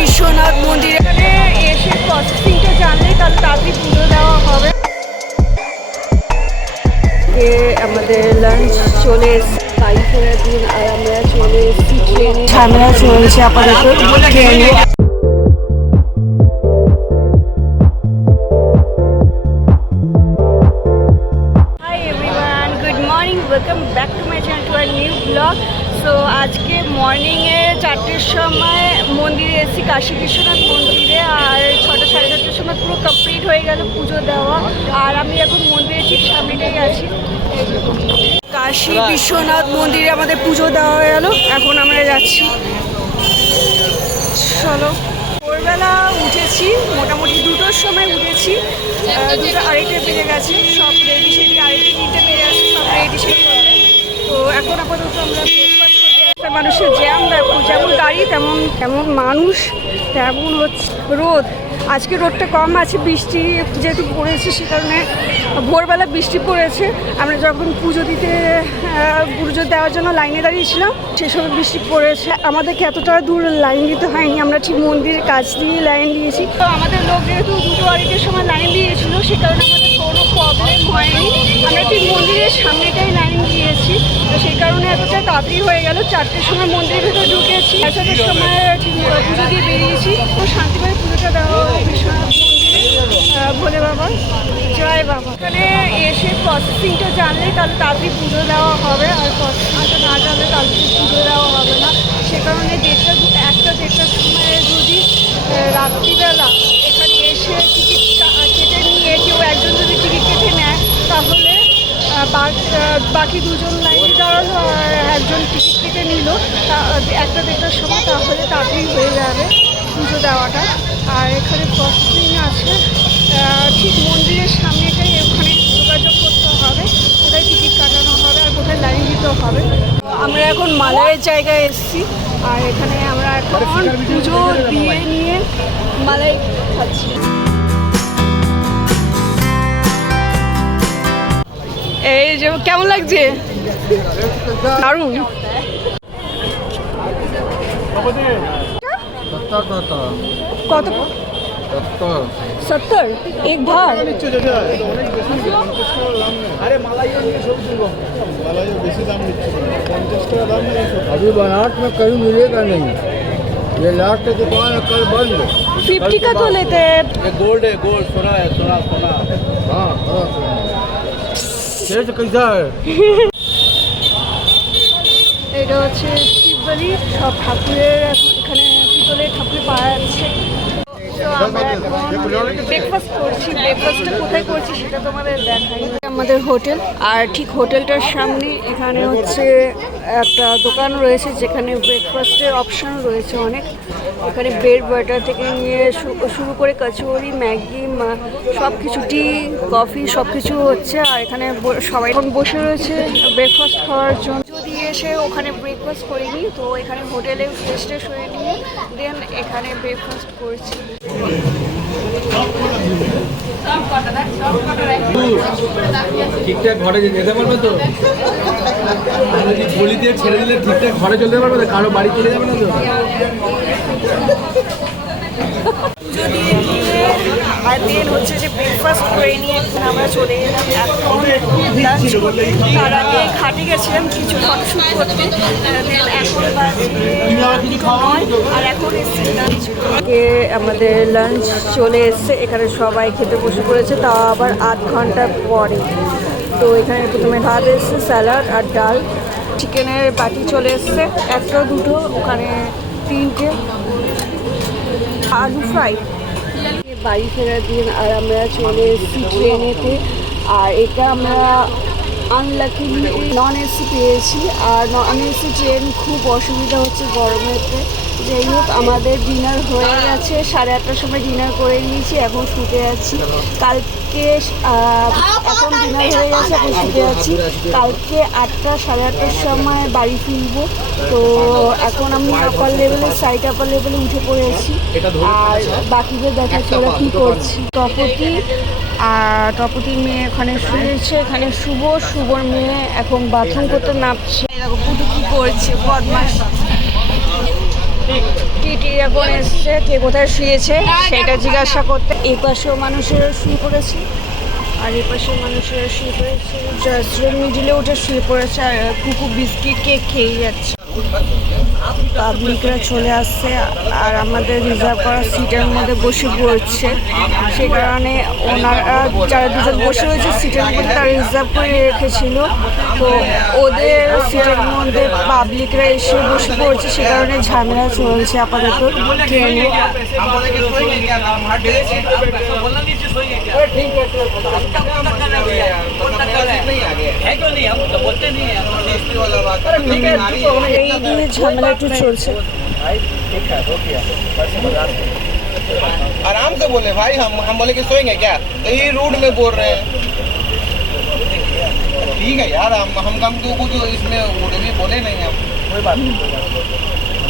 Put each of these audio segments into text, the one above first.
বিশ্বনাথ মন্দির। এখানে এসে প্রসেসিংটা জানলে তাহলে তাড়াতাড়ি পুজো দেওয়া হবে। আমাদের লাঞ্চ চলে এসেছে, বাড়ি ফেরার দিন, আর আমরা চলে এসেছি ট্রেনে। ঝামেলা চলছে আপাতত ট্রেনে। Welcome back to my channel, to our new vlog. So আজকে মর্নিংয়ে 4টের সময় মন্দিরে এসেছি, কাশী বিশ্বনাথ মন্দিরে। আর 6টা সাড়ে 4টার সময় পুরো কমপ্লিট হয়ে গেল পুজো দেওয়া। আর আমি এখন মন্দিরের ঠিক সামনেটাই আছি। কাশী বিশ্বনাথ মন্দিরে আমাদের পুজো দেওয়া হয়ে গেল, এখন আমরা যাচ্ছি। চলো। ভোরবেলা উঠেছি, মোটামুটি 2টোর সময় উঠেছি, 2টা আড়াইটে বেজে গেছে। সব রেডি সেডি, আড়াইটে 3টে বেজে গেছে, সব রেডি সেডি করবে। তো এখন আপাতত আমরা ব্রেকফাস্ট করতে। একটা মানুষের জ্যাম দেখো, যেমন গাড়ি তেমন মানুষ, তেমন হচ্ছে রোদ। আজকে রোদটা কম আছে, বৃষ্টি যেহেতু পড়েছে সে কারণে ভোরবেলা বৃষ্টি পড়েছে। আমরা যখন পুজো দেওয়ার জন্য লাইনে দাঁড়িয়েছিলাম সে সময় বৃষ্টি পড়েছে। আমাদেরকে এতটা দূর লাইন দিতে হয়নি, আমরা ঠিক মন্দিরের কাছ দিয়ে লাইন দিয়েছি। তো আমাদের লোক যেহেতু 2টো আড়াইটের সময় লাইন দিয়েছিল সে কারণে আমাদের কোনো প্রবলেম হয়নি। আমরা ঠিক মন্দিরের সামনেটাই লাইন দিয়েছি, তো সেই কারণে এতটা তাড়াতাড়ি হয়ে গেল। 4টের সময় মন্দিরের ভেতরে ঢুকেছি, 4টার সময় ঠিক পুজো দিয়ে বেরিয়েছি। তো শান্তিভাবে পুজোটা দেওয়া বিশ্বনাথ মন্দিরে। ভোলে বাবা, জয় বাবা। এখানে এসে প্রসেসিংটা জানলে তাহলে তাড়াতাড়ি পুজো দেওয়া হবে, আর প্রসেসিংটা না জানলে তাড়াতাড়ি পুজো দেওয়া হবে না। সে কারণে 1টা-1:30টার সময় যদি রাত্রিবেলা এখানে এসে টিকিট কেটে নিয়ে কেউ একজন যদি টিকিট কেটে নেয় তাহলে বাকি 2জন লাইনে দাঁড়ালো আর একজন টিকিট কেটে নিল 1টা-1:30টার সময়, তাহলে তাড়াতাড়ি হয়ে যাবে পুজো দেওয়াটা। আর এখানে প্রসেসিং আছে ঠিক মন্দিরের সামনেটাই, ওখানে যোগাযোগ করতে হবে, কোথায় টিকিট কাটানো হবে আর কোথায় লাইন দিতে হবে। আমরা এখন মালাইয়ের জায়গায় এসেছি, আর এখানে আমরা এখন পুজো দিয়ে নিয়ে মালাই খাচ্ছি। এই যে কেমন লাগছে? দারুণ। কত? 70 एक भार। अरे मलाई बेसी दाम 50 টাকা दाम नहीं। अभी बनारस में कहीं मिलेगा नहीं, ये लास्ट दुकान है, कल बंद। 50 का तो लेते हैं। ये गोल्ड है, गोल्ड सोना है, सोना सोना। हाँ कैसे कैसा है? এটা হচ্ছে শিববাড়ি, সব ঠাকুরের এখানে পিতলের ঠাকুর পাওয়া যাচ্ছে। তো আমরা এখন ব্রেকফাস্ট করছি। ব্রেকফাস্টটা কোথায় করছি সেটা তোমাদের দেখাই। আমাদের হোটেল, আর ঠিক হোটেলটার সামনে এখানে হচ্ছে একটা দোকান রয়েছে যেখানে ব্রেকফাস্টের অপশান রয়েছে অনেক। এখানে ব্রেড বাটার থেকে নিয়ে শুরু করে কচুরি, ম্যাগি, সব কিছু, টি, কফি সব কিছু হচ্ছে। আর এখানে সবাই এখন বসে রয়েছে ব্রেকফাস্ট খাওয়ার জন্য। যদি এসে ওখানে ব্রেকফাস্ট করিনি, তো এখানে হোটেলে ফ্রেশ ট্রেশ হয়ে নিয়ে দেন এখানে ব্রেকফাস্ট করছি। ঠিকঠাক ঘরে যেতে পারবে তো? বলি দিয়ে ছেড়ে দিলে ঠিকঠাক ঘরে চলতে পারবে তো? কারো বাড়ি চলে যাবে না তো? আর দেন হচ্ছে যে ব্রেকফাস্ট করে নিয়ে আমরা চলে এলাম এখন লাঞ্চ করতে। তার আগে ঘাটে গেছিলাম কিছু ফটোশ্যুট করতে। দেন এখন বাজে 9, আর এখন এসেছি লাঞ্চ। আমাদের লাঞ্চ চলে এসছে, এখানে সবাই খেতে বসে পড়েছে, তাও আবার 8 ঘন্টা পরে। তো এখানে প্রথমে ভাত এসছে, স্যালাড আর ডাল, চিকেনের বাটি চলে এসছে 1-2, ওখানে 3টে, আলু ফ্রাই। বাড়ি ফেরার দিন, আর আমরা চলে এসেছি ট্রেনেতে। আর এটা আমরা আনলাকিলি নন এসি পেয়েছি, আর নন এসি ট্রেন খুব অসুবিধা হচ্ছে গরমেতে। যাই হোক, আমাদের ডিনার হয়ে গেছে, 8:30টার সময় ডিনার করে নিয়েছি, এখন শুতে যাচ্ছি। কালকে এখন ডিনার হয়ে গেছে, এখন শুতে যাচ্ছি। কালকে 8টা-8:30টার সময় বাড়ি ফিরবো। তো এখন আমি আপার লেভেলে, সাইড আপার লেভেলে উঠে পড়েছি, আর বাকিদের দেখা চলে কী করছি। তপতির মেয়ে এখানে শুয়েছে, এখানে শুভর মেয়ে এখন বাথরুম করতে নামছে। দেখো পুটু কী করছে, বদমাস। টিটি এখন এসছে। এসছে কে কোথায় শুয়েছে সেটা জিজ্ঞাসা করতে। এই পাশেও মানুষেরা শুয়ে পড়েছে আর এই পাশেও মানুষেরা শুয়ে পড়েছে। জাস্ট্রের মিডিলে উঠে শুয়ে পড়েছে আর কুকু বিস্কিট কেক খেয়ে যাচ্ছে। পাবলিকরা চলে আসছে আর আমাদের রিজার্ভ করা সিটের মধ্যে বসে পড়ছে। সে কারণে ওনারা যারা দুজন বসে রয়েছে সিটের মধ্যে তারা রিজার্ভ করে রেখেছিল, তো ওদের সিটের মধ্যে পাবলিকরা এসে বসে পড়ছে। সে কারণে ঝামেলা চলছে আপাতত ট্রেনে। এই নিয়ে ঝামেলা একটু চলছে। आराम से बोले भाई, हम बोले कि सोएंगे क्या, तो ये रूट में बोल रहे हैं। ठीक है यार, हम कम तो कुछ इसमें भी बोले नहीं हम। कोई बात नहीं,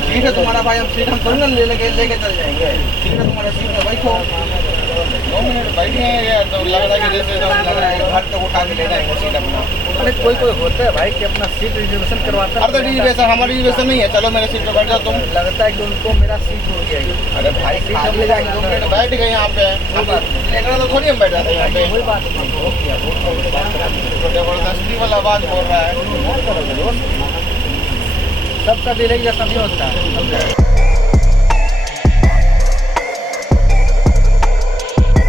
ठीक है तुम्हारा भाई, हम सीट हम थोड़ी ना लेके चल जाएंगे। ठीक है तुम्हारा सीट में बैठो, 2 मिनट बैठे हैं यार, तो लग रहा है कि जैसे लग रहा है घर तक उठा के ले जाएंगे सीट अपना। अरे कोई होता है भाई कि अपना सीट रिजर्वेशन करवाता अरे तो रिजर्वेशन, हमारी रिजर्वेशन नहीं है, चलो मेरे सीट पे बैठ जाओ तुम। लगता है कि उनको मेरा सीट हो गया है। अरे भाई खाली ले जाएंगे, 2 मिनट बैठ गए यहाँ पे, लेकिन तो थोड़ी हम बैठ जाते हैं यहाँ पे। कोई बात नहीं, हो गया, जबरदस्ती वाला बात बोल रहा है। सबका दिल जैसा भी होता है।